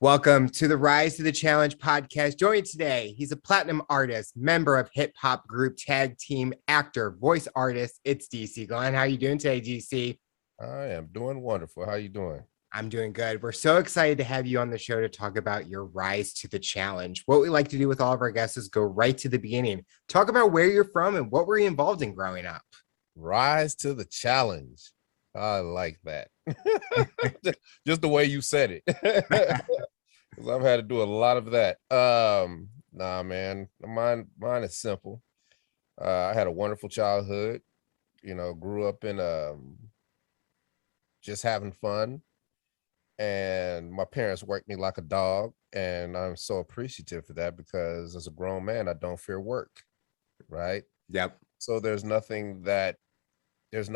Welcome to the Rise to the Challenge podcast. Joining today, he's a platinum artist, member of hip hop group Tag Team, actor, voice artist. It's DC Glenn. How are you doing today, DC? I am doing wonderful. How you doing? I'm doing good. We're so excited to have you on the show to talk about your rise to the challenge. What we like to do with all of our guests is go right to the beginning, talk about where you're from and what were you involved in growing up. Rise to the challenge. I like that. Just the way you said it. Because I've had to do a lot of that. Nah, man. Mine is simple. I had a wonderful childhood. Grew up in just having fun. And my parents worked me like a dog. And I'm so appreciative for that because as a grown man, I don't fear work. Right. Yep. So there's no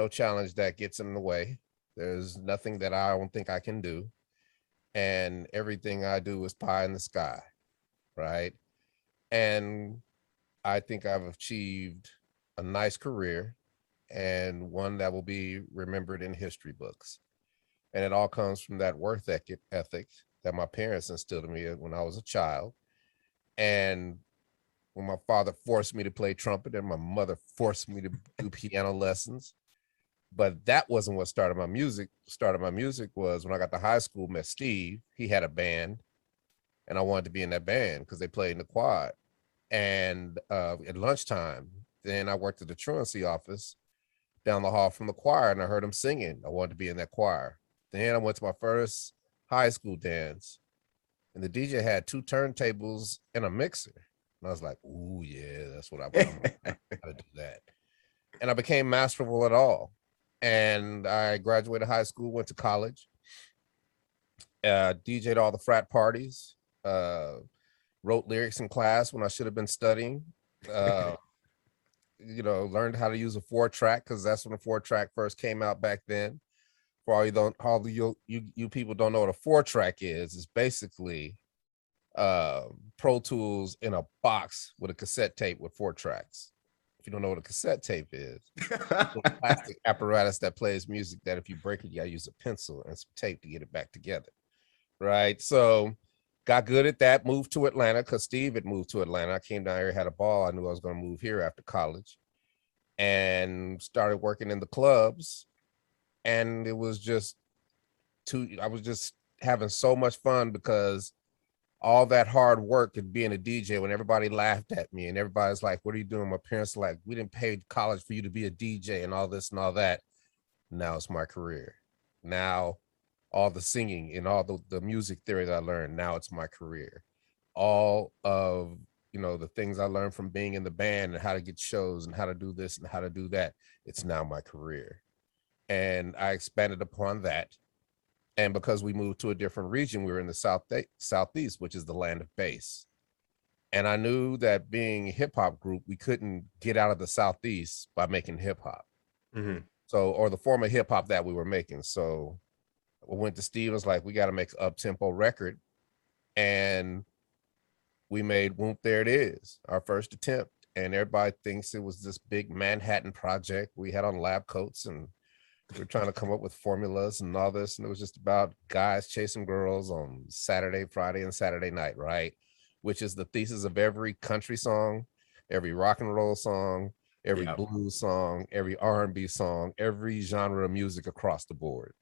challenge that gets in the way. There's nothing that I don't think I can do. And everything I do is pie in the sky. Right. And I think I've achieved a nice career and one that will be remembered in history books. And it all comes from that work ethic that my parents instilled in me when I was a child. And when my father forced me to play trumpet and my mother forced me to do piano lessons. But that wasn't what started my music. Started my music was when I got to high school, met Steve. He had a band and I wanted to be in that band because they played in the quad. And at lunchtime, then I worked at the truancy office down the hall from the choir and I heard him singing. I wanted to be in that choir. Then I went to my first high school dance and the DJ had 2 turntables and a mixer. And I was like, ooh, yeah, that's what I want. I gotta do that. And I became masterful at all. And I graduated high school, went to college, DJ'd all the frat parties, wrote lyrics in class when I should have been studying, uh, learned how to use a 4-track because that's when the 4-track first came out back then. For all you people don't know what a 4-track is. It's basically Pro Tools in a box with a cassette tape with 4 tracks. If you don't know what a cassette tape is, it's a plastic apparatus that plays music that if you break it, you gotta use a pencil and some tape to get it back together. Right. So got good at that, moved to Atlanta because Steve had moved to Atlanta. I came down here, had a ball. I knew I was gonna move here after college and started working in the clubs. And it was just I was just having so much fun because all that hard work and being a DJ when everybody laughed at me and everybody's like, what are you doing? My parents are like, we didn't pay college for you to be a DJ and all this and all that. Now it's my career. Now all the singing and all the music theory that I learned, now it's my career. All of, the things I learned from being in the band and how to get shows and how to do this and how to do that, it's now my career. And I expanded upon that. And because we moved to a different region, we were in the Southeast, which is the land of bass. And I knew that being a hip hop group, we couldn't get out of the Southeast by making hip hop. Mm-hmm. So, or the form of hip hop that we were making. So we went to Steve, was like, we got to make an up-tempo record. And we made Whomp There It Is, our first attempt. And everybody thinks it was this big Manhattan project we had on lab coats and we're trying to come up with formulas and all this. And it was just about guys chasing girls on Saturday, Friday, and Saturday night, right? Which is the thesis of every country song, every rock and roll song, every blues song, every R&B song, every genre of music across the board.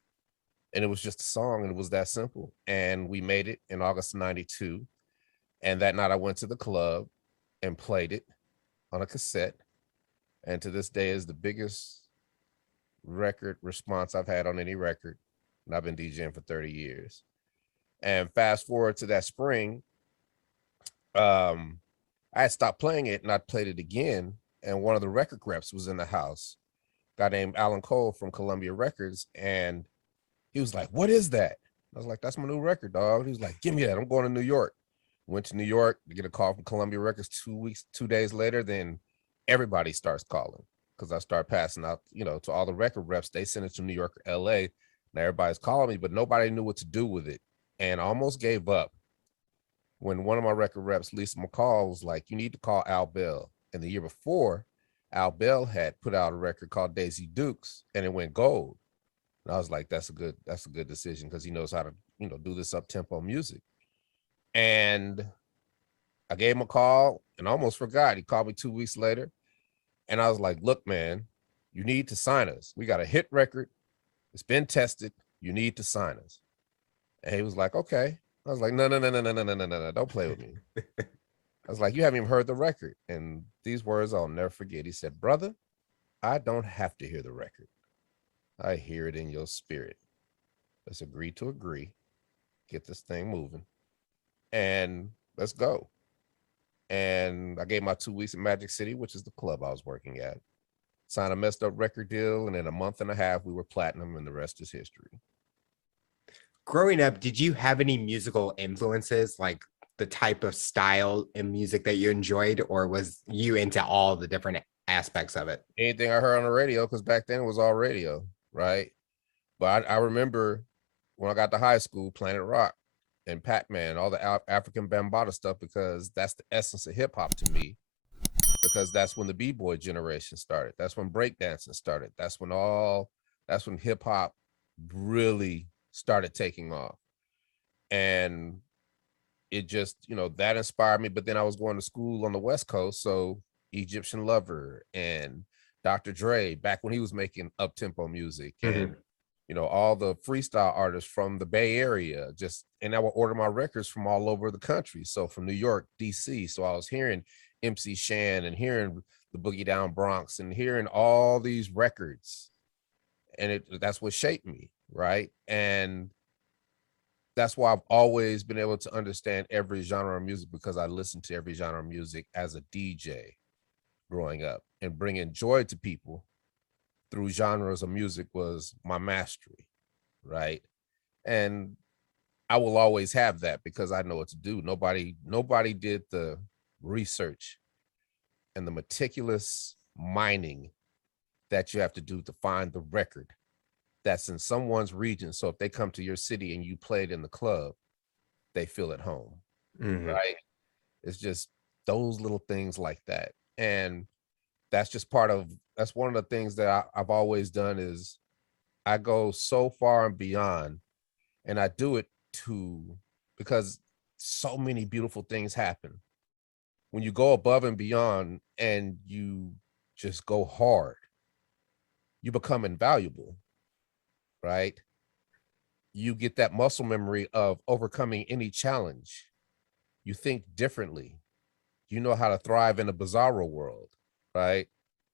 And it was just a song and it was that simple. And we made it in August '92. And that night I went to the club and played it on a cassette. And to this day is the biggest record response I've had on any record. And I've been DJing for 30 years. And fast forward to that spring, I had stopped playing it and I played it again. And one of the record reps was in the house, a guy named Alan Cole from Columbia Records. And he was like, what is that? I was like, that's my new record, dog. He was like, give me that. I'm going to New York. Went to New York to get a call from Columbia Records 2 days later. Then everybody starts calling because I start passing out, to all the record reps. They send it to New York or LA. Now everybody's calling me, but nobody knew what to do with it. And I almost gave up when one of my record reps, Lisa McCall, was like, you need to call Al Bell. And the year before, Al Bell had put out a record called Daisy Dukes and it went gold. And I was like, that's a good decision because he knows how to, do this up tempo music. And I gave him a call and almost forgot. He called me 2 weeks later. And I was like, look, man, you need to sign us. We got a hit record. It's been tested. You need to sign us. And he was like, okay. I was like, no, no, no, no, no, no, no, no, no, don't play with me. I was like, you haven't even heard the record. And these words I'll never forget. He said, brother, I don't have to hear the record. I hear it in your spirit. Let's agree to agree. Get this thing moving. And let's go. And I gave my 2 weeks in Magic City, which is the club I was working at. Signed a messed up record deal. And in a month and a half, we were platinum, and the rest is history. Growing up, did you have any musical influences, like the type of style and music that you enjoyed, or was you into all the different aspects of it? Anything I heard on the radio, because back then it was all radio, right? But I remember when I got to high school, Planet Rock and Pac-Man, all the African Bambaataa stuff, because that's the essence of hip hop to me, because that's when the B-boy generation started. That's when breakdancing started. That's when hip hop really started taking off. And it just, that inspired me. But then I was going to school on the West Coast. So Egyptian Lover and Dr. Dre, back when he was making up-tempo music, and all the freestyle artists from the Bay Area, and I would order my records from all over the country. So from New York, DC. So I was hearing MC Shan and hearing the Boogie Down Bronx and hearing all these records. And that's what shaped me, right? And that's why I've always been able to understand every genre of music, because I listened to every genre of music as a DJ growing up, and bringing joy to people through genres of music was my mastery, right? And I will always have that because I know what to do. Nobody did the research and the meticulous mining that you have to do to find the record that's in someone's region. So if they come to your city and you play it in the club, they feel at home, right? It's just those little things like that. And that's one of the things that I've always done, is I go so far and beyond, and I do it because so many beautiful things happen when you go above and beyond and you just go hard. You become invaluable, right? You get that muscle memory of overcoming any challenge. You think differently. You know how to thrive in a bizarro world, right?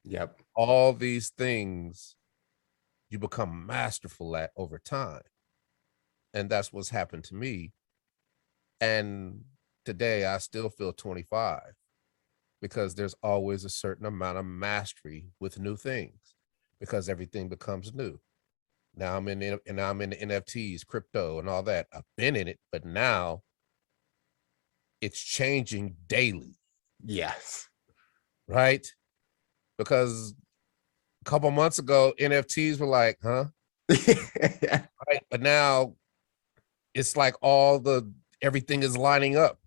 Yep. All these things you become masterful at over time. And that's what's happened to me. And today I still feel 25, because there's always a certain amount of mastery with new things, because everything becomes new. Now I'm in the NFTs, crypto, and all that. I've been in it, but now it's changing daily. Yes. Right? Because a couple months ago, NFTs were like, huh? Right? But now it's like everything is lining up,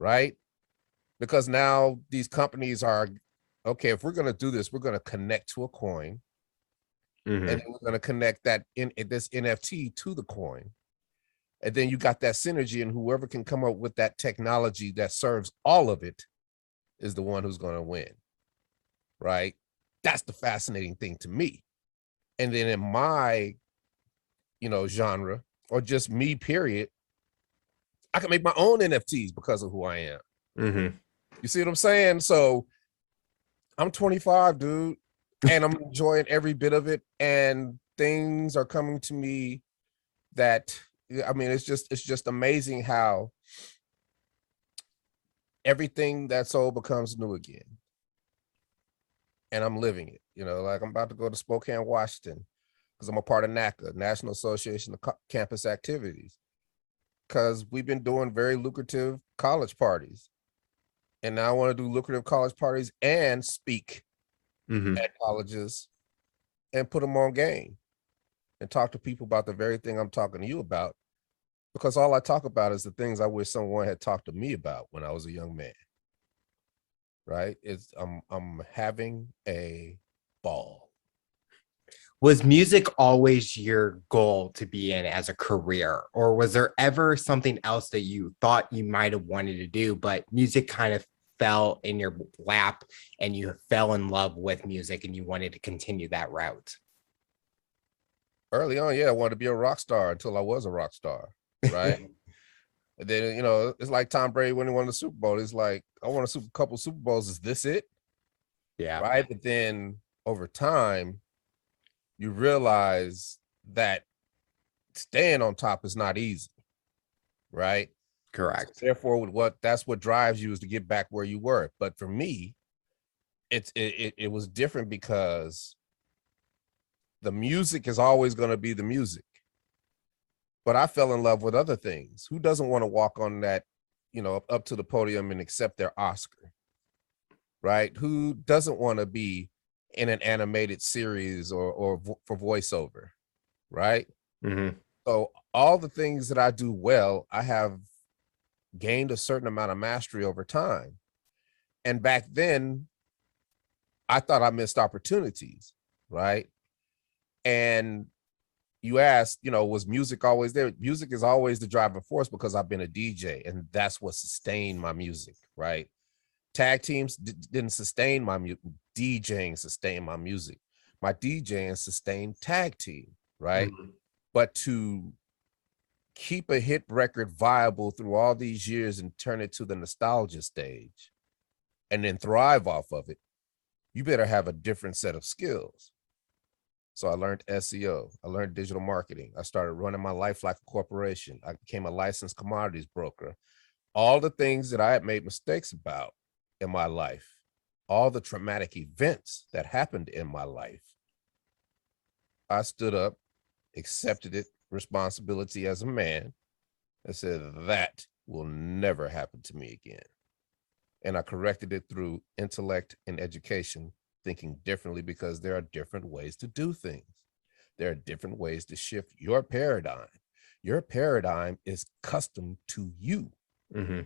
right? Because now these companies are, okay, if we're going to do this, we're going to connect to a coin, and then we're going to connect this NFT to the coin. And then you got that synergy, and whoever can come up with that technology that serves all of it is the one who's going to win, right? That's the fascinating thing to me. And then in my, genre, or just me, period, I can make my own NFTs because of who I am. You see what I'm saying? So I'm 25, dude, and I'm enjoying every bit of it. And things are coming to me that, I mean, it's just amazing how everything that's old becomes new again. And I'm living it, like I'm about to go to Spokane, Washington, because I'm a part of NACA, National Association of Campus Activities, because we've been doing very lucrative college parties. And now I want to do lucrative college parties and speak at colleges and put them on game and talk to people about the very thing I'm talking to you about, because all I talk about is the things I wish someone had talked to me about when I was a young man. Right? I'm having a ball. Was music always your goal to be in as a career, or was there ever something else that you thought you might have wanted to do, but music kind of fell in your lap and you fell in love with music and you wanted to continue that route? Early on, yeah, I wanted to be a rock star until I was a rock star, right? And then, it's like Tom Brady when he won the Super Bowl. It's like, I won a couple Super Bowls. Is this it? Yeah. Right. But then over time, you realize that staying on top is not easy. Right. So Correct. therefore, that's what drives you is to get back where you were. But for me, it was different because the music is always going to be the music. But I fell in love with other things. Who doesn't want to walk on that, up to the podium and accept their Oscar? Right? Who doesn't want to be in an animated series or for voiceover? Right? Mm-hmm. So all the things that I do well, I have gained a certain amount of mastery over time. And back then, I thought I missed opportunities, right? And you asked, was music always there? Music is always the driving force because I've been a DJ, and that's what sustained my music, right? Tag teams didn't sustain my music. DJing sustained my music. My DJing sustained tag team, right? Mm-hmm. But to keep a hit record viable through all these years and turn it to the nostalgia stage and then thrive off of it, you better have a different set of skills. So I learned SEO. I learned digital marketing. I started running my life like a corporation. I became a licensed commodities broker. All the things that I had made mistakes about in my life, all the traumatic events that happened in my life, I stood up, accepted it, responsibility as a man, and said, that will never happen to me again. And I corrected it through intellect and education, thinking differently because there are different ways to do things. There are different ways to shift your paradigm. Your paradigm is custom to you, Mm-hmm.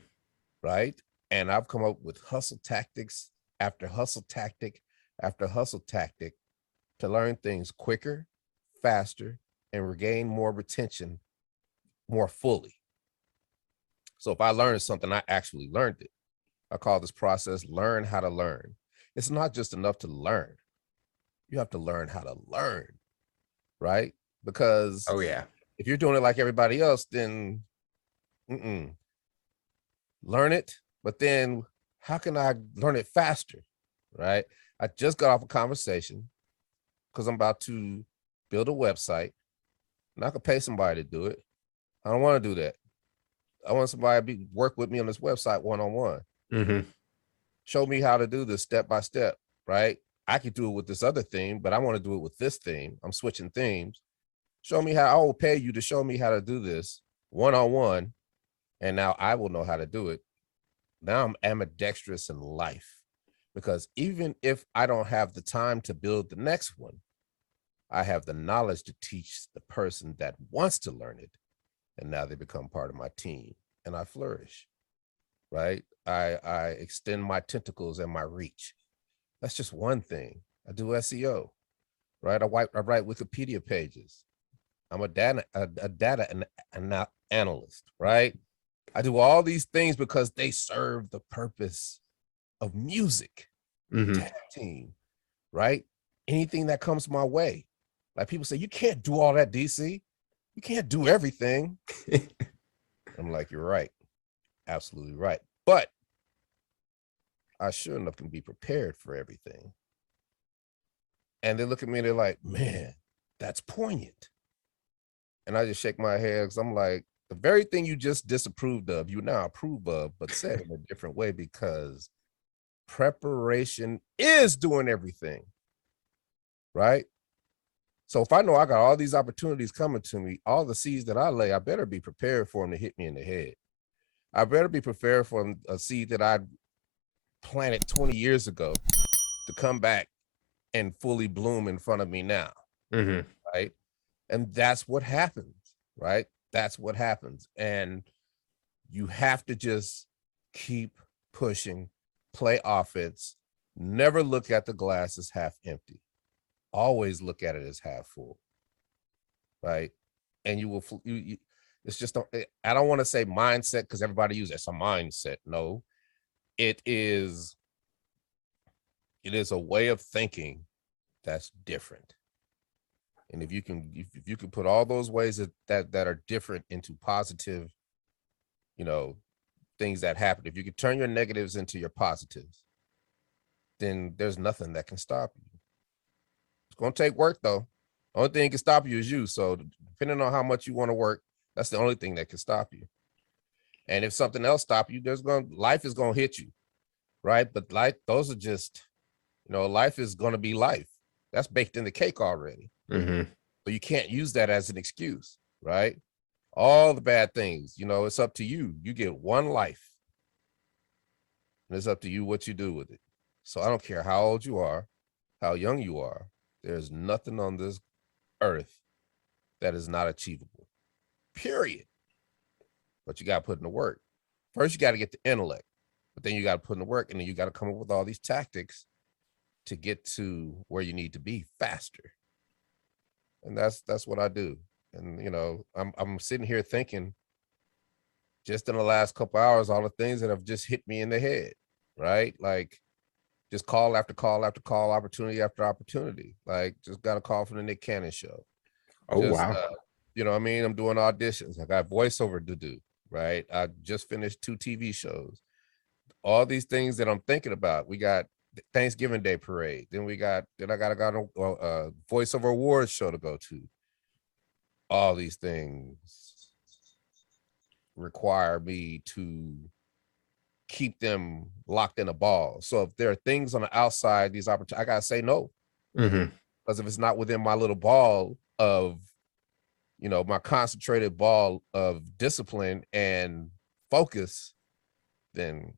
right? And I've come up with hustle tactics after hustle tactic after hustle tactic to learn things quicker, faster, and regain more retention more fully. So if I learned something, I actually learned it. I call this process learn how to learn. It's not just enough to learn. You have to learn how to learn, right? Because Oh yeah. if you're doing it like everybody else, then learn it. But then how can I learn it faster, right? I just got off a conversation because I'm about to build a website and I could pay somebody to do it. I don't want to do that. I want somebody to work with me on this website one-on-one. Mm-hmm. Show me how to do this step by step, right? I could do it with this other theme, but I want to do it with this theme. I'm switching themes. Show me how. I will pay you to show me how to do this one-on-one, and now I will know how to do it. Now I'm ambidextrous in life because even if I don't have the time to build the next one, I have the knowledge to teach the person that wants to learn it, and now they become part of my team, and I flourish, right? I extend my tentacles and my reach. That's just one thing. I do SEO, right? I write Wikipedia pages. I'm a data analyst, right? I do all these things because they serve the purpose of music, Mm-hmm. tag team, right? Anything that comes my way. Like people say, you can't do all that, DC. You can't do everything. I'm like, you're right. Absolutely right. But I sure enough can be prepared for everything. And they look at me and they're like, man, that's poignant. And I just shake my head because I'm like, the very thing you just disapproved of, you now approve of, but said in a different way because preparation is doing everything, right? So if I know I got all these opportunities coming to me, all the seeds that I lay, I better be prepared for them to hit me in the head. I better be prepared for a seed that I planted 20 years ago to come back and fully bloom in front of me now, Mm-hmm. right? And that's what happens, right? That's what happens. And you have to just keep pushing, play offense, never look at the glass as half empty. always look at it as half full, right? And you will, it's just, I don't want to say mindset because everybody uses it's a mindset. No, it is a way of thinking that's different. And if you can put all those ways that are different into positive, things that happen, if you can turn your negatives into your positives, then there's nothing that can stop you. It's going to take work though. The only thing that can stop you is you. So depending on how much you want to work, that's the only thing that can stop you. And if something else stop you, life is going to hit you, right? But those are just, life is going to be life. That's baked in the cake already. Mm-hmm. But you can't use that as an excuse, right? All the bad things, it's up to you. You get one life. And it's up to you what you do with it. So I don't care how old you are, how young you are. There's nothing on this earth that is not achievable, period. But you got to put in the work. First, you got to get the intellect, but then you got to put in the work, and then you got to come up with all these tactics to get to where you need to be faster. And that's what I do. And I'm sitting here thinking, just in the last couple hours, all the things that have just hit me in the head, right? Like just call after call after call, opportunity after opportunity. Like just got a call from the Nick Cannon show. Oh, wow. What I mean? I'm doing auditions. I got voiceover to do, right? I just finished 2 TV shows. All these things that I'm thinking about. We got Thanksgiving Day parade. Then I got a voiceover awards show to go to. All these things require me to keep them locked in a ball. So if there are things on the outside, these opportunities, I gotta say no. Mm-hmm. Because if it's not within my little ball of, my concentrated ball of discipline and focus, then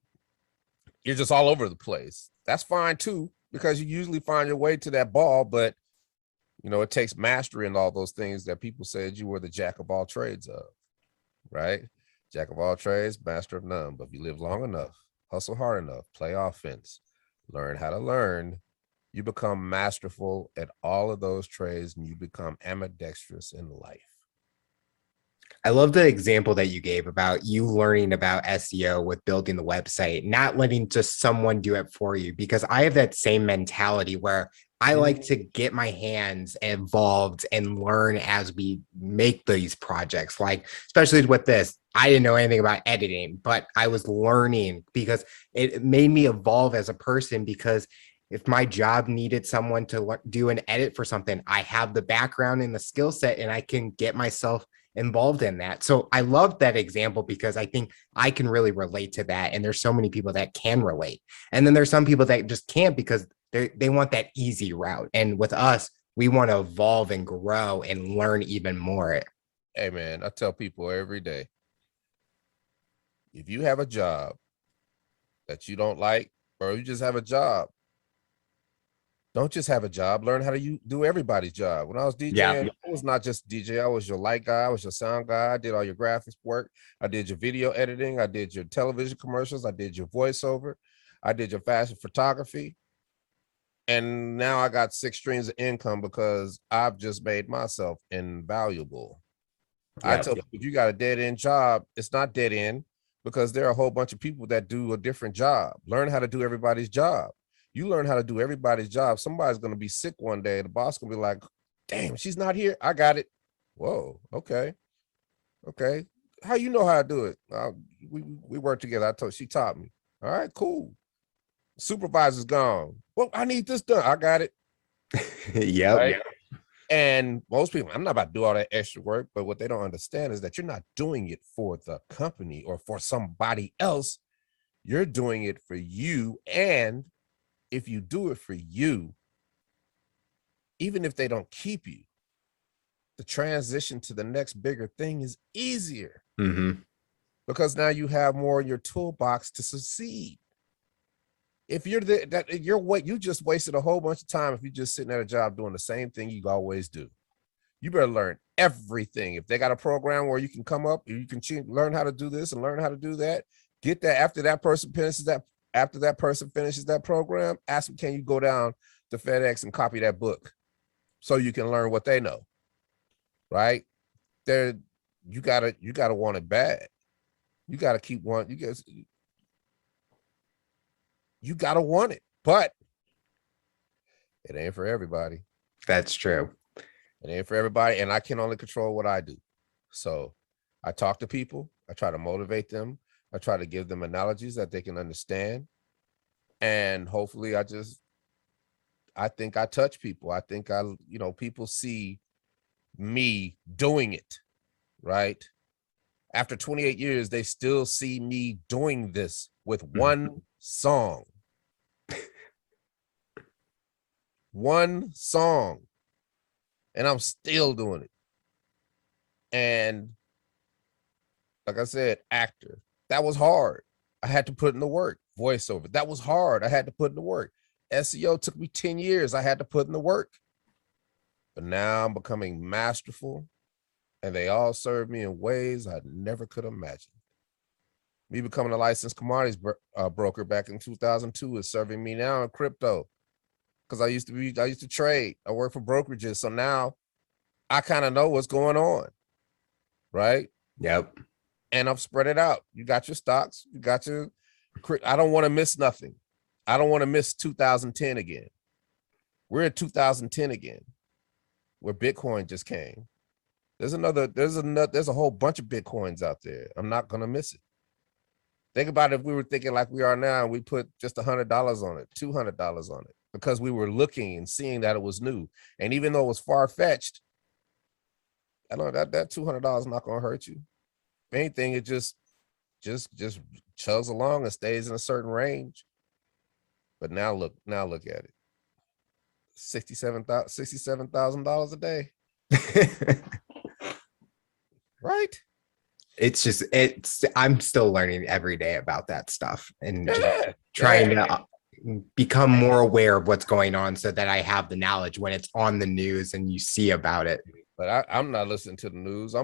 you're just all over the place. That's fine too, because you usually find your way to that ball, but it takes mastery in all those things that people said you were the jack of all trades of, right? Jack of all trades, master of none. But if you live long enough, hustle hard enough, play offense, learn how to learn, you become masterful at all of those trades and you become ambidextrous in life. I love the example that you gave about you learning about SEO with building the website, not letting just someone do it for you, because I have that same mentality where I like to get my hands involved and learn as we make these projects. Like, especially with this, I didn't know anything about editing, but I was learning because it made me evolve as a person. Because if my job needed someone to do an edit for something, I have the background and the skill set, and I can get myself involved in that. So I love that example because I think I can really relate to that. And there's so many people that can relate. And then there's some people that just can't because they want that easy route. And with us, we want to evolve and grow and learn even more. Hey man, I tell people every day, if you have a job that you don't like, or you just have a job, don't just have a job. Learn how to do everybody's job. When I was DJing, I was not just DJ. I was your light guy. I was your sound guy. I did all your graphics work. I did your video editing. I did your television commercials. I did your voiceover. I did your fashion photography. And now I got 6 streams of income because I've just made myself invaluable. I tell people, if you got a dead end job, it's not dead end because there are a whole bunch of people that do a different job. Learn how to do everybody's job. You learn how to do everybody's job. Somebody's going to be sick one day. The boss going to be like, damn, she's not here. I got it. Whoa. Okay. How you know how to do it? We work together. She taught me. All right, cool. Supervisor's gone. Well, I need this done. I got it. Yep. And most people, I'm not about to do all that extra work, but what they don't understand is that you're not doing it for the company or for somebody else. You're doing it for you. And if you do it for you, even if they don't keep you, the transition to the next bigger thing is easier because now you have more in your toolbox to succeed. If you're you just wasted a whole bunch of time if you're just sitting at a job doing the same thing you always do. You better learn everything. If they got a program where you can come up, you can learn how to do this and learn how to do that. Get that after that person finishes that program, ask them, can you go down to FedEx and copy that book? so you can learn what they know, right? There, you gotta want it bad. You gotta keep wanting. You gotta want it, but it ain't for everybody. That's true. It ain't for everybody, and I can only control what I do. So I talk to people. I try to motivate them. I try to give them analogies that they can understand, and hopefully, I think I touch people. I think people see me doing it, right? After 28 years, they still see me doing this with one song. One song. And I'm still doing it. And like I said, actor, that was hard. I had to put in the work. Voiceover, that was hard. I had to put in the work. SEO took me 10 years. I had to put in the work. But now I'm becoming masterful, and they all serve me in ways I never could imagine. Me becoming a licensed commodities broker back in 2002 is serving me now in crypto, because I used to trade. I work for brokerages, so now I kind of know what's going on, right? Yep. And I've spread it out. You got your stocks. You got your. I don't want to miss nothing. I don't want to miss 2010 again. We're in 2010 again, where Bitcoin just came. There's a whole bunch of Bitcoins out there. I'm not gonna miss it. Think about it, if we were thinking like we are now, and we put just $100 on it, $200 on it, because we were looking and seeing that it was new. And even though it was far-fetched, I know that $200 is not gonna hurt you. If anything, it just chugs along and stays in a certain range. But now look at it. $67,000 a day. Right? I'm still learning every day about that stuff, and trying to become more aware of what's going on, so that I have the knowledge when it's on the news and you see about it. But I'm not listening to the news. I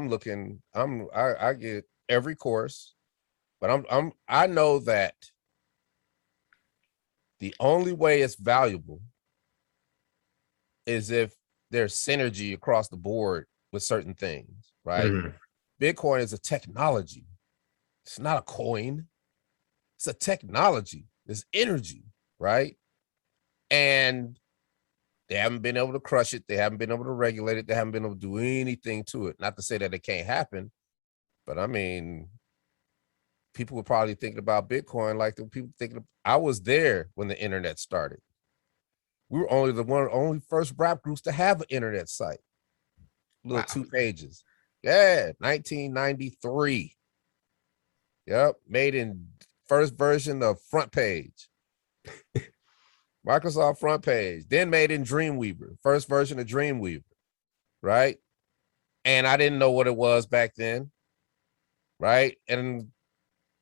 get every course, but I know that the only way it's valuable is if there's synergy across the board with certain things, right? Mm-hmm. Bitcoin is a technology. It's not a coin. It's a technology. It's energy, right? And they haven't been able to crush it. They haven't been able to regulate it. They haven't been able to do anything to it. Not to say that it can't happen, but I mean, people were probably thinking about Bitcoin like the people thinking. I was there when the internet started. We were only first rap groups to have an internet site. Little 2 pages. Yeah, 1993. Yep, made in first version of Front Page. Microsoft Front Page, then made in Dreamweaver, first version of Dreamweaver, right? And I didn't know what it was back then, right? And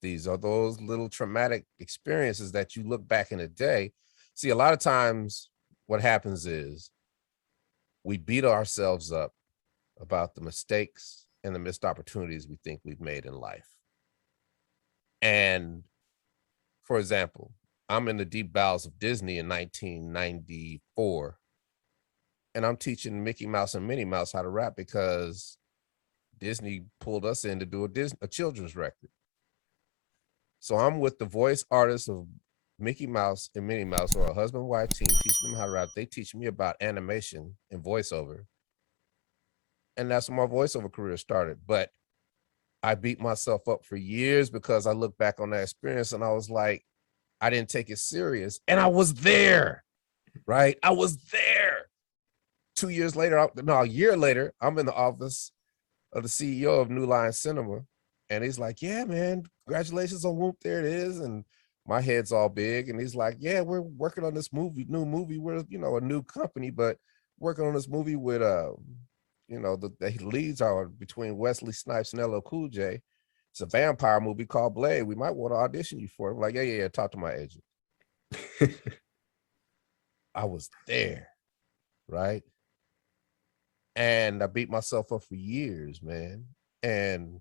these are those little traumatic experiences that you look back in the day. See, a lot of times what happens is we beat ourselves up about the mistakes and the missed opportunities we think we've made in life. And for example, I'm in the deep bowels of Disney in 1994, and I'm teaching Mickey Mouse and Minnie Mouse how to rap because Disney pulled us in to do a children's record. So I'm with the voice artists of Mickey Mouse and Minnie Mouse, who are a husband and wife team, teaching them how to rap. They teach me about animation and voiceover. And that's when my voiceover career started. But I beat myself up for years because I look back on that experience and I was like, I didn't take it serious. And I was there, right? I was there. 2 years later, a year later, I'm in the office of the CEO of New Line Cinema. And he's like, yeah, man, congratulations on Whomp There It Is. And my head's all big. And he's like, yeah, we're working on this new movie. We're, a new company, but working on this movie with, the leads are between Wesley Snipes and LL Cool J. It's a vampire movie called Blade. We might want to audition you for it. I'm like, yeah, talk to my agent. I was there, right? And I beat myself up for years, man. And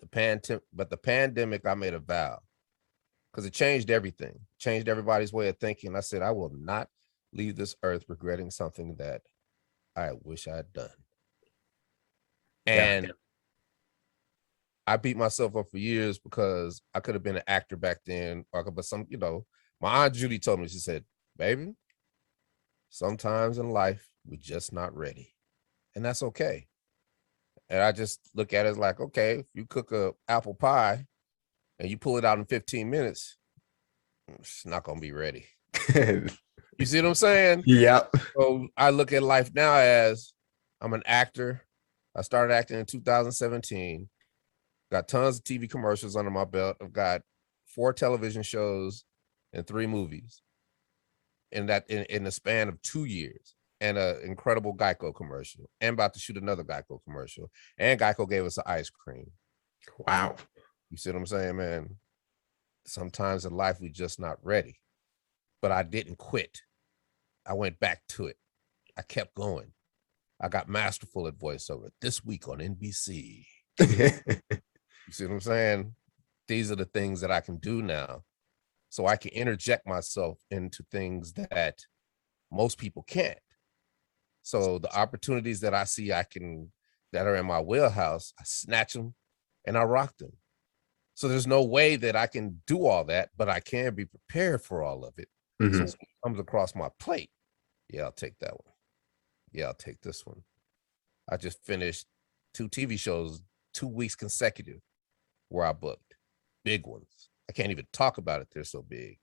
the pandemic, I made a vow because it changed everything, changed everybody's way of thinking. I said, I will not leave this earth regretting something that I wish I'd done. Yeah. And I beat myself up for years because I could have been an actor back then. But my Aunt Judy told me, she said, baby, sometimes in life, we're just not ready. And that's okay. And I just look at it as like, okay, if you cook a apple pie and you pull it out in 15 minutes, it's not going to be ready. You see what I'm saying? Yep. So I look at life now as I'm an actor. I started acting in 2017. Got tons of TV commercials under my belt. I've got 4 television shows and 3 movies in the span of 2 years, and an incredible GEICO commercial, and about to shoot another GEICO commercial. And GEICO gave us an ice cream. Wow. You see what I'm saying, man? Sometimes in life we're just not ready. But I didn't quit. I went back to it. I kept going. I got masterful at voiceover this week on NBC. You see what I'm saying? These are the things that I can do now. So I can interject myself into things that most people can't. So the opportunities that I see that are in my wheelhouse, I snatch them and I rock them. So there's no way that I can do all that, but I can be prepared for all of it. Mm-hmm. So when it comes across my plate, yeah, I'll take that one. Yeah, I'll take this one. I just finished 2 TV shows 2 weeks consecutive where I booked big ones. I can't even talk about it. They're so big.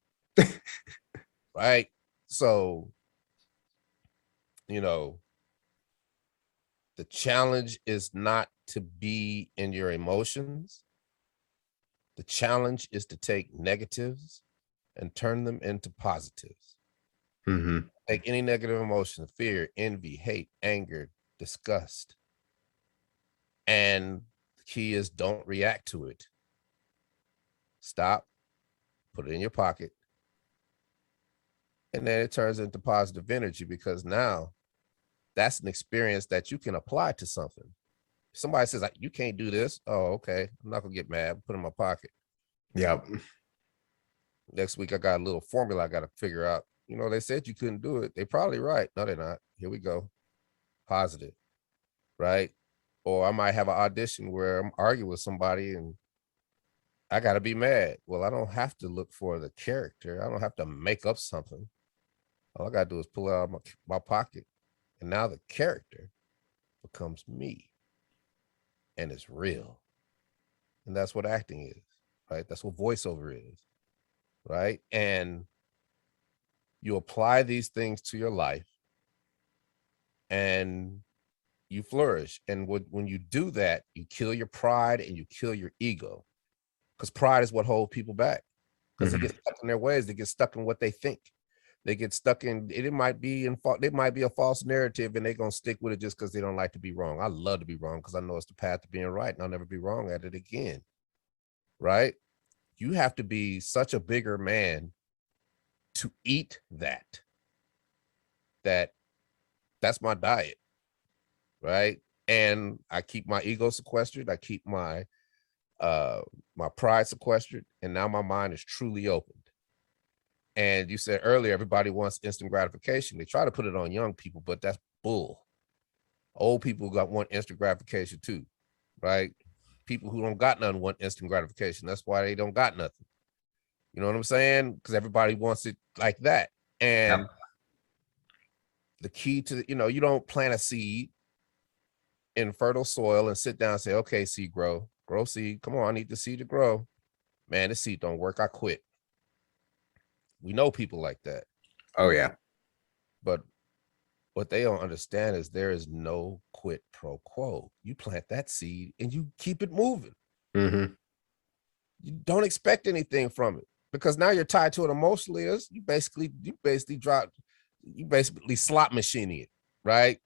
Right? So, the challenge is not to be in your emotions. The challenge is to take negatives and turn them into positives. Mm-hmm. Take any negative emotion, fear, envy, hate, anger, disgust. And the key is don't react to it. Stop, put it in your pocket, and then it turns into positive energy, because now that's an experience that you can apply to something. If somebody says, you can't do this. Oh, okay. I'm not going to get mad. Put it in my pocket. Yep. Next week, I got a little formula I got to figure out. They said you couldn't do it. They're probably right. No, they're not. Here we go. Positive. Right? Or I might have an audition where I'm arguing with somebody and I got to be mad. Well, I don't have to look for the character. I don't have to make up something. All I got to do is pull it out of my pocket. And now the character becomes me. And it's real. And that's what acting is, right? That's what voiceover is, right? And you apply these things to your life and you flourish. And when you do that, you kill your pride and you kill your ego, because pride is what holds people back, because they get stuck in their ways. They get stuck in what they think. They get stuck in it. It might be a false narrative, and they're going to stick with it just because they don't like to be wrong. I love to be wrong because I know it's the path to being right, and I'll never be wrong at it again. Right? You have to be such a bigger man to eat that's my diet. Right? And I keep my ego sequestered. I keep my pride sequestered, and now my mind is truly opened. And you said earlier, everybody wants instant gratification. They try to put it on young people, but that's bull. Old people want instant gratification too, right? People who don't got none want instant gratification. That's why they don't got nothing. You know what I'm saying? Because everybody wants it like that. And the key to, you don't plant a seed in fertile soil and sit down and say, okay, seed, grow seed. Come on, I need the seed to grow. Man, this seed don't work. I quit. We know people like that. Oh, yeah. But what they don't understand is there is no quid pro quo. You plant that seed and you keep it moving. Mm-hmm. You don't expect anything from it, because now you're tied to it emotionally. You basically slot machining it, right?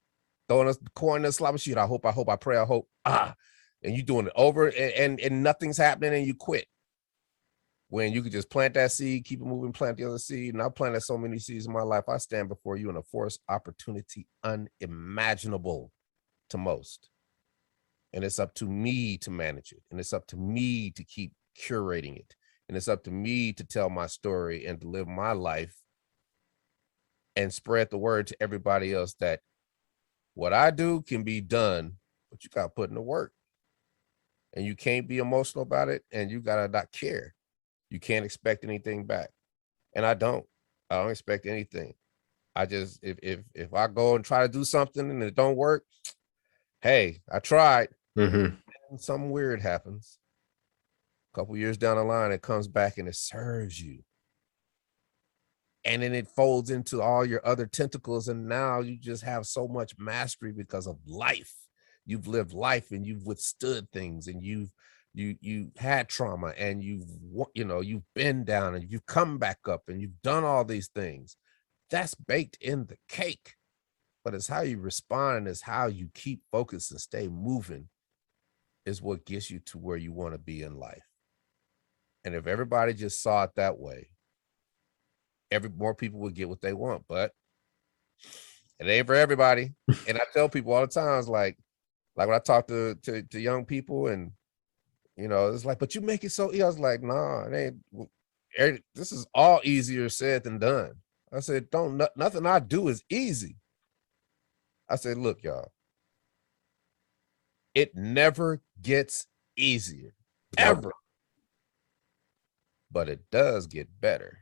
Throwing a coin in the slot machine. I hope, I pray, I hope. And you doing it over and nothing's happening and you quit. When you could just plant that seed, keep it moving, plant the other seed. And I've planted so many seeds in my life. I stand before you in a forest opportunity unimaginable to most. And it's up to me to manage it. And it's up to me to keep curating it. And it's up to me to tell my story and to live my life and spread the word to everybody else that What I do can be done, but you got to put in the work. And you can't be emotional about it, and you got to not care. You can't expect anything back. And I don't expect anything. I just, if I go and try to do something and it don't work, hey, I tried. Mm-hmm. And something weird happens. A couple years down the line, it comes back and it serves you. And then it folds into all your other tentacles. And now you just have so much mastery because of life. You've lived life and you've withstood things, and you had trauma, and you've been down and you've come back up, and you've done all these things. That's baked in the cake. But it's how you respond, and it's how you keep focused and stay moving is what gets you to where you want to be in life. And if everybody just saw it that way, more people would get what they want. But it ain't for everybody. And I tell people all the time, it's like when I talk to young people, and it's like, but you make it so easy. I was like, nah, it ain't. This is all easier said than done. I said, nothing I do is easy. I said, look, y'all, it never gets easier, ever. But it does get better.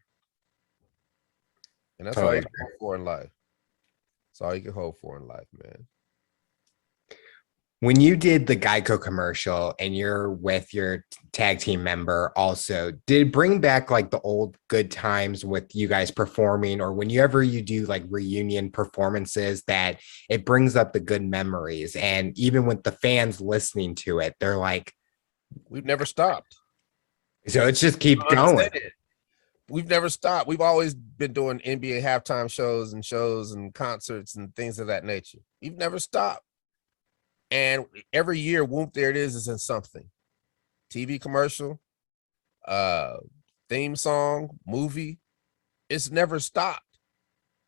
And that's all you can hope for in life. That's all you can hope for in life, man. When you did the GEICO commercial and you're with your tag team member also, did it bring back like the old good times with you guys performing, or whenever you do like reunion performances that it brings up the good memories? And even with the fans listening to it, they're like, we've never stopped. So it's just keep going. We've never stopped. We've always been doing NBA halftime shows and concerts and things of that nature. We've never stopped. And every year, Whomp There It is in something. TV commercial, theme song, movie. It's never stopped.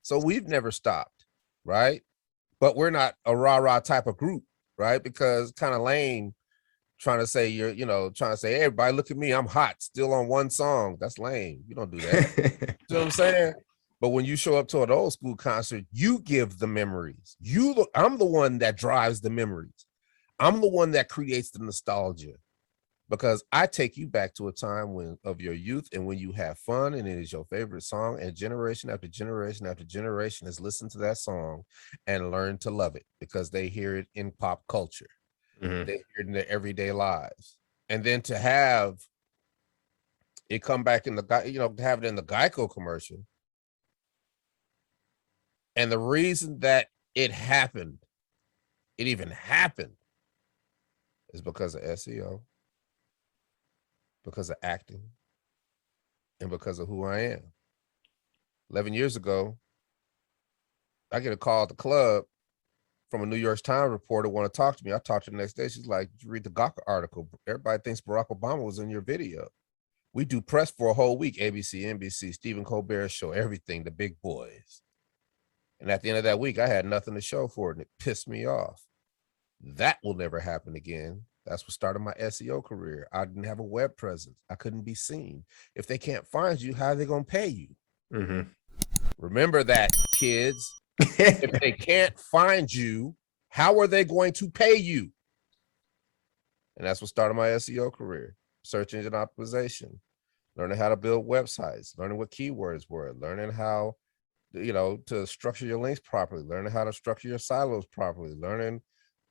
So we've never stopped, right? But we're not a rah-rah type of group, right? Because kind of lame trying to say trying to say, hey, everybody, look at me, I'm hot, still on one song. That's lame. You don't do that. You know what I'm saying? But when you show up to an old school concert, you give the memories. I'm the one that drives the memories. I'm the one that creates the nostalgia, because I take you back to a time of your youth and when you have fun and it is your favorite song, and generation after generation after generation has listened to that song and learned to love it because they hear it in pop culture. Mm-hmm. They hear it in their everyday lives. And then to have it come back in to have it in the GEICO commercial. And the reason that it even happened, is because of SEO, because of acting, and because of who I am. 11 years ago, I get a call at the club from a New York Times reporter want to talk to me. I talked to her the next day. She's like, did you read the Gawker article? Everybody thinks Barack Obama was in your video. We do press for a whole week, ABC, NBC, Stephen Colbert show, everything, the big boys. And at the end of that week, I had nothing to show for it, and it pissed me off. That will never happen again. That's what started my SEO career. I didn't have a web presence. I couldn't be seen. If they can't find you, how are they going to pay you? Mm-hmm. Remember that, kids. If they can't find you, how are they going to pay you? And that's what started my SEO career. Search engine optimization, learning how to build websites, learning what keywords were, learning how, to structure your links properly, learning how to structure your silos properly, learning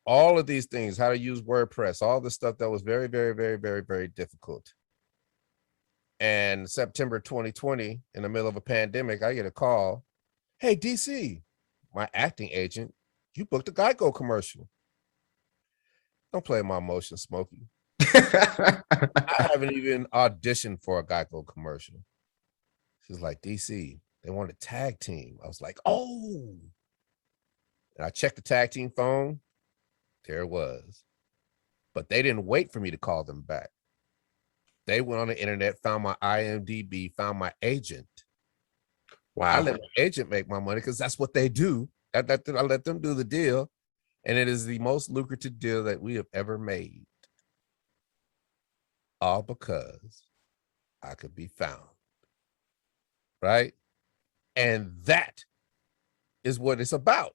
all of these things, how to use WordPress, all the stuff that was very, very, very, very, very difficult. And September 2020, in the middle of a pandemic, I get a call. Hey, DC, my acting agent, you booked a GEICO commercial. Don't play my emotions, Smokey. I haven't even auditioned for a GEICO commercial. She's like, DC, they want a tag team. I was like, oh. And I checked the tag team phone. There it was. But they didn't wait for me to call them back. They went on the internet, found my IMDb, found my agent. Wow. I let my agent make my money because that's what they do. I let them do the deal. And it is the most lucrative deal that we have ever made. All because I could be found. Right? And that is what it's about.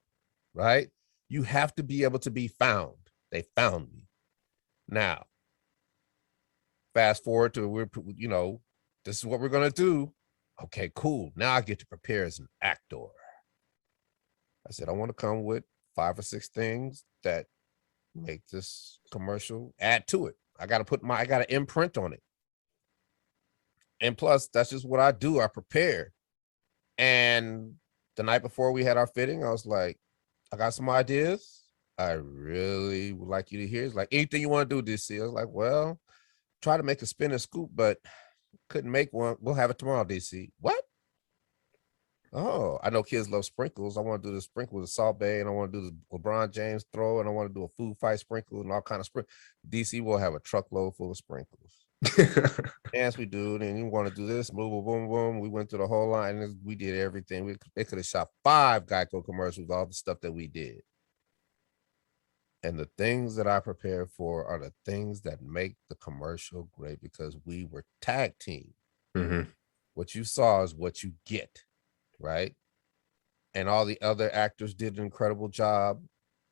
Right? You have to be able to be found. They found me. Now, fast forward to this is what we're gonna do. Okay, cool. Now I get to prepare as an actor. I said I want to come with 5 or 6 things that make this commercial, add to it. I got to imprint on it. And plus, that's just what I do. I prepare. And the night before we had our fitting, I was like, I got some ideas. I really would like you to hear. It's like, anything you want to do, DC? I was like, well, try to make a spin and scoop, but couldn't make one. We'll have it tomorrow, DC. What? Oh, I know kids love sprinkles. I want to do the sprinkle with the Salt Bay, and I want to do the LeBron James throw, and I want to do a food fight sprinkle and all kind of sprinkles. DC will have a truckload full of sprinkles. Yes, we do. And you want to do this, boom, boom, boom, boom. We went through the whole line, and we did everything. They could have shot 5 GEICO commercials, all the stuff that we did. And the things that I prepared for are the things that make the commercial great, because we were tag team. Mm-hmm. What you saw is what you get, right? And all the other actors did an incredible job,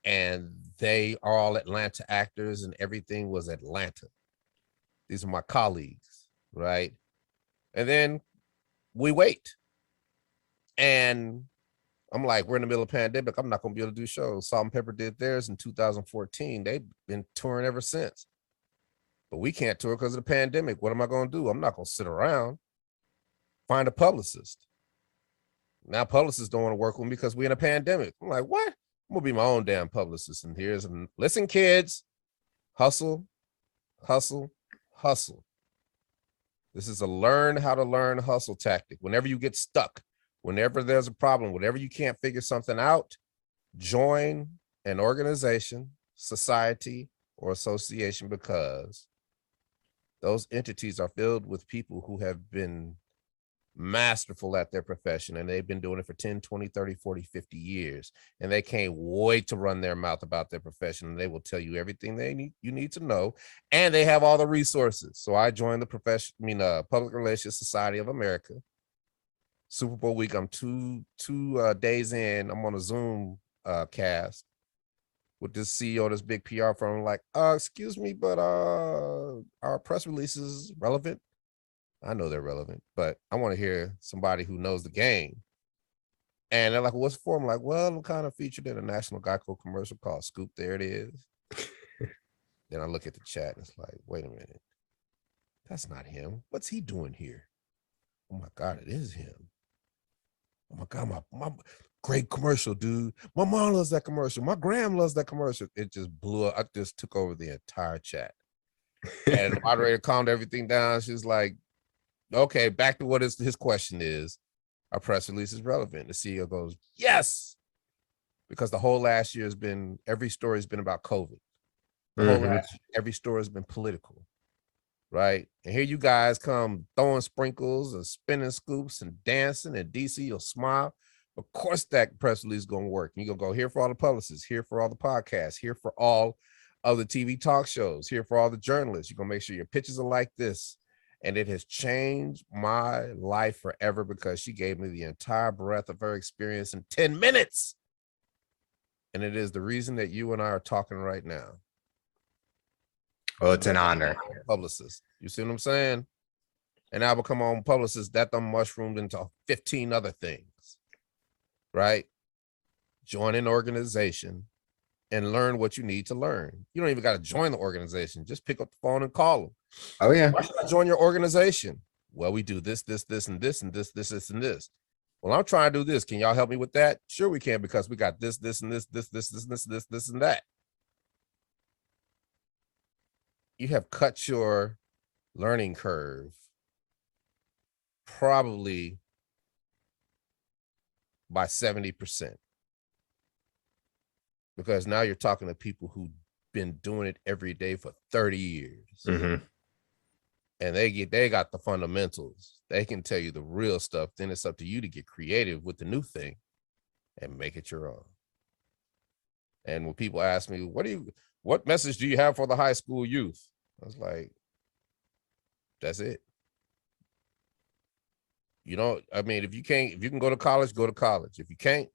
and they are all Atlanta actors, and everything was Atlanta. These are my colleagues, right? And then we wait. And I'm like, we're in the middle of a pandemic. I'm not going to be able to do shows. Salt and Pepper did theirs in 2014. They've been touring ever since. But we can't tour because of the pandemic. What am I going to do? I'm not going to sit around. Find a publicist. Now publicists don't want to work with me because we're in a pandemic. I'm like, what? I'm going to be my own damn publicist. And listen, kids, hustle, hustle, hustle. This is a learn how to learn hustle tactic. Whenever you get stuck, whenever there's a problem, whenever you can't figure something out, join an organization, society, or association, because those entities are filled with people who have been masterful at their profession, and they've been doing it for 10, 20, 30, 40, 50 years, and they can't wait to run their mouth about their profession, and they will tell you everything you need to know, and they have all the resources. So I joined the Public Relations Society of America. Super Bowl week, I'm two days in, I'm on a Zoom cast with this CEO of this big PR firm. Like, excuse me, but our press release is relevant. I know they're relevant, but I want to hear somebody who knows the game. And they're like, well, what's it for? I'm like, well, I'm kind of featured in a national GEICO commercial called Scoop There It Is. Then I look at the chat and it's like, wait a minute. That's not him. What's he doing here? Oh my God, it is him. Oh my God, my great commercial, dude. My mom loves that commercial. My gram loves that commercial. It just blew up. I just took over the entire chat. And the moderator calmed everything down. She's like, okay, back to what his question is. Our press release is relevant. The CEO goes, yes, because the whole last year every story has been about COVID. The whole last year, every story has been political, right? And here you guys come throwing sprinkles and spinning scoops and dancing, and DC, you'll smile. Of course that press release is going to work. And you're going to go here for all the publicists, here for all the podcasts, here for all of the TV talk shows, here for all the journalists. You're going to make sure your pitches are like this. And it has changed my life forever, because she gave me the entire breadth of her experience in 10 minutes. And it is the reason that you and I are talking right now. Well, it's an honor. Publicist. You see what I'm saying? And I become my own publicist. That done mushroomed into 15 other things, right? Join an organization and learn what you need to learn. You don't even got to join the organization. Just pick up the phone and call them. Oh, yeah. Why should I join your organization? Well, we do this, this, this, and this, and this, this, this, and this. Well, I'm trying to do this. Can y'all help me with that? Sure, we can, because we got this, this, and this, this, this, this, this, this, this, and that. You have cut your learning curve probably by 70%. Because now you're talking to people who've been doing it every day for 30 years. Mm-hmm. And they got the fundamentals. They can tell you the real stuff. Then it's up to you to get creative with the new thing and make it your own. And when people ask me, what message do you have for the high school youth? I was like, that's it. You know, I mean, if you can go to college, go to college. If you can't,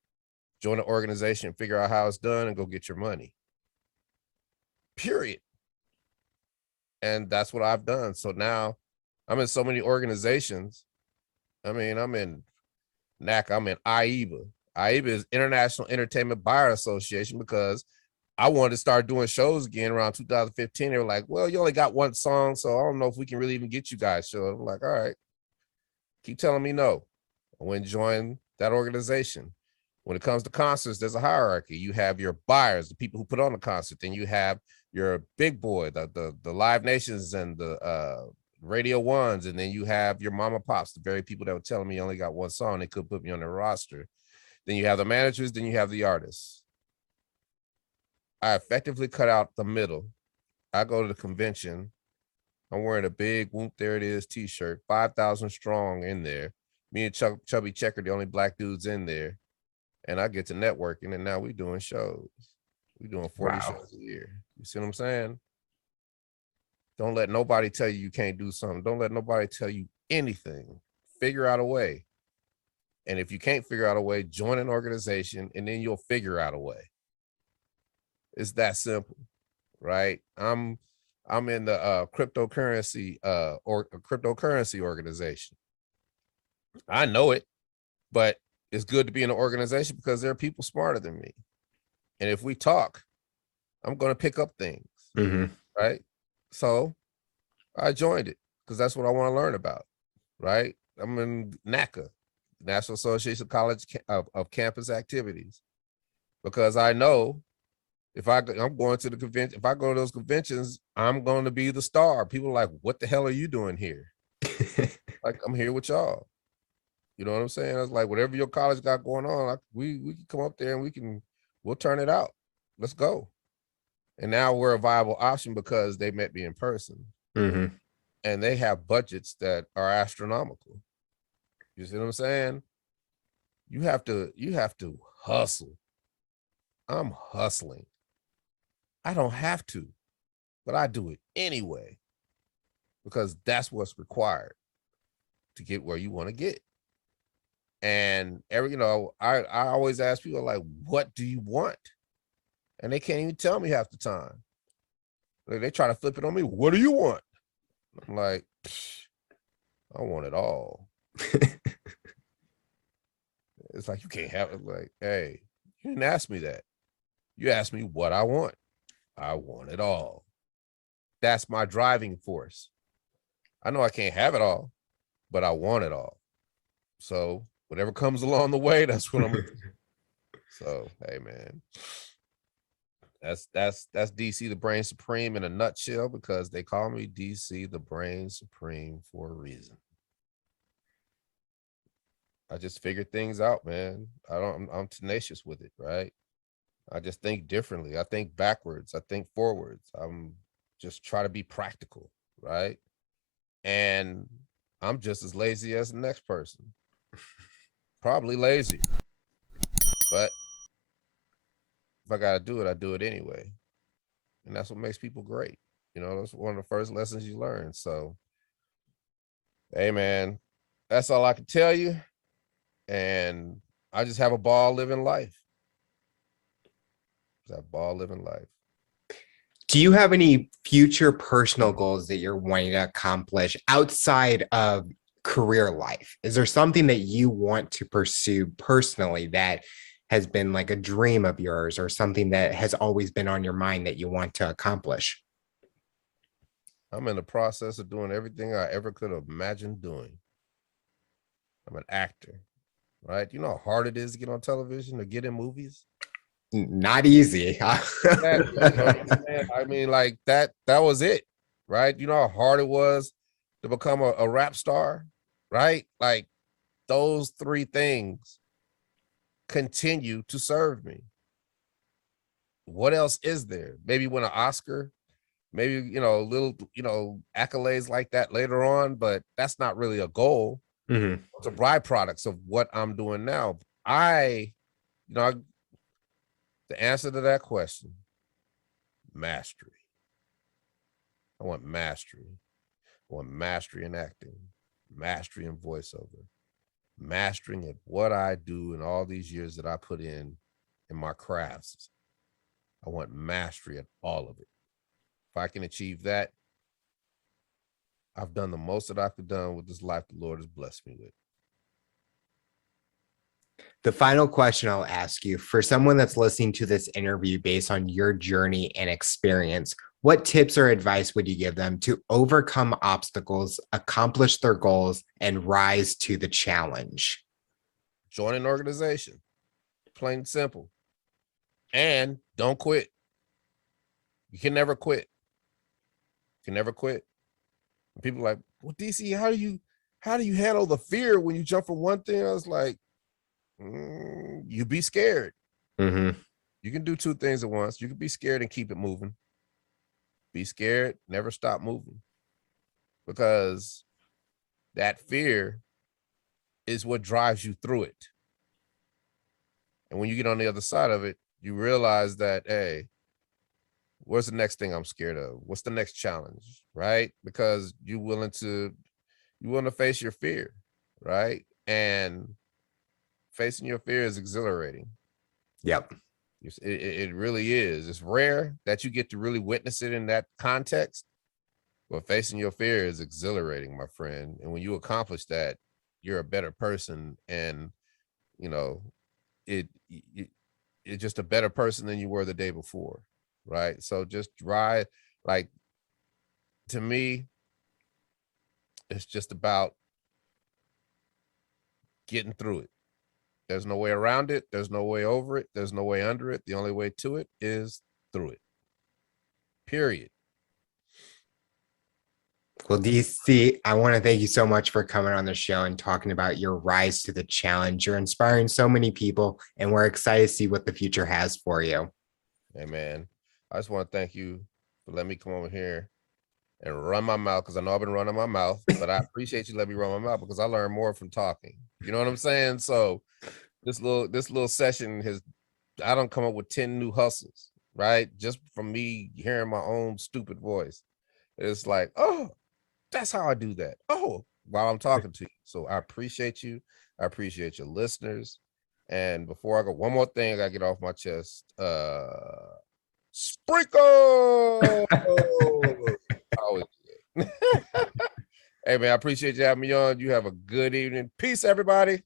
join the organization, figure out how it's done, and go get your money. Period. And that's what I've done. So now I'm in so many organizations. I mean, I'm in NAC, I'm in IEBA. IEBA is International Entertainment Buyer Association, because I wanted to start doing shows again around 2015. They were like, well, you only got one song, so I don't know if we can really even get you guys shows. I'm like, all right, keep telling me no. I went and joined that organization. When it comes to concerts, there's a hierarchy. You have your buyers, the people who put on the concert. Then you have your big boy, the Live Nations and the Radio Ones. And then you have your mama pops, the very people that were telling me you only got one song, they could put me on their roster. Then you have the managers, then you have the artists. I effectively cut out the middle. I go to the convention. I'm wearing a big Whomp There It Is t-shirt, 5,000 strong in there. Me and Chubby Checker, the only black dudes in there. And I get to networking, and now we doing shows. We doing 40 shows a year. You see what I'm saying? Don't let nobody tell you can't do something. Don't let nobody tell you anything. Figure out a way. And if you can't figure out a way, join an organization, and then you'll figure out a way. It's that simple, right? I'm in the cryptocurrency organization. I know it, but it's good to be in an organization because there are people smarter than me. And if we talk, I'm going to pick up things, right? So I joined it because that's what I want to learn about, right? I'm in NACA, National Association of College of Campus Activities, because I know if I'm going to the convention, if I go to those conventions, I'm going to be the star. People are like, what the hell are you doing here? Like, I'm here with y'all. You know what I'm saying? It's like, whatever your college got going on, we can come up there and we'll turn it out. Let's go. And now we're a viable option because they met me in person. And they have budgets that are astronomical. You see what I'm saying? You have to hustle. I'm hustling. I don't have to, but I do it anyway, because that's what's required to get where you want to get. And I always ask people, like, what do you want? And they can't even tell me half the time. They try to flip it on me. What do you want? I'm like, I want it all. It's like, you can't have it. Like, hey, you didn't ask me that. You asked me what I want. I want it all. That's my driving force. I know I can't have it all, but I want it all. So whatever comes along the way, that's what I'm gonna do. So, hey man, that's DC the Brain Supreme in a nutshell, because they call me DC the Brain Supreme for a reason. I just figured things out, man. I'm tenacious with it, right? I just think differently. I think backwards. I think forwards. I'm just try to be practical, right? And I'm just as lazy as the next person. Probably lazy. But if I gotta do it, I do it anyway. And that's what makes people great. That's one of the first lessons you learn. So, hey man, that's all I can tell you. And I just have a ball living life. That ball living life. Do you have any future personal goals that you're wanting to accomplish outside of career life? Is there something that you want to pursue personally that has been like a dream of yours, or something that has always been on your mind that you want to accomplish? I'm in the process of doing everything I ever could have imagined doing. I'm an actor, right? You know how hard it is to get on television or get in movies? Not easy. Exactly. I mean, like that was it, right? You know how hard it was to become a rap star, right? Like, those three things continue to serve me. What else is there? Maybe win an Oscar, maybe, little, accolades like that later on, but that's not really a goal. It's a byproduct of what I'm doing now. The answer to that question, mastery. I want mastery. I want mastery in acting, mastery in voiceover, mastering at what I do in all these years that I put in in my crafts. I want mastery at all of it. If I can achieve that, I've done the most that I could done with this life the Lord has blessed me with. The final question I'll ask you, for someone that's listening to this interview based on your journey and experience, what tips or advice would you give them to overcome obstacles, accomplish their goals, and rise to the challenge? Join an organization, plain and simple. And don't quit. You can never quit. You can never quit. And people are like, well, DC, how do you handle the fear when you jump from one thing? I was like, you be scared. Mm-hmm. You can do two things at once. You can be scared and keep it moving. Be scared, never stop moving. Because that fear is what drives you through it. And when you get on the other side of it, you realize that, hey, what's the next thing I'm scared of? What's the next challenge, right? Because you're willing to face your fear, right? And facing your fear is exhilarating. Yep. It really is. It's rare that you get to really witness it in that context, but facing your fear is exhilarating, my friend. And when you accomplish that, you're a better person, and you know, it's just a better person than you were the day before, right? So just ride, like, to me, it's just about getting through it. There's no way around it. There's no way over it. There's no way under it. The only way to it is through it. Period. Well, DC, I want to thank you so much for coming on the show and talking about your rise to the challenge. You're inspiring so many people, and we're excited to see what the future has for you. Hey, man, I just want to thank you for letting me come over here and run my mouth, because I know I've been running my mouth, but I appreciate you letting me run my mouth because I learn more from talking. You know what I'm saying? So this little session I don't come up with 10 new hustles, right? Just from me hearing my own stupid voice. It's like, oh, that's how I do that. Oh, while I'm talking to you. So I appreciate you. I appreciate your listeners. And before I go, one more thing I gotta get off my chest. Sprinkle. Always good. Hey man, I appreciate you having me on. You have a good evening. Peace, everybody.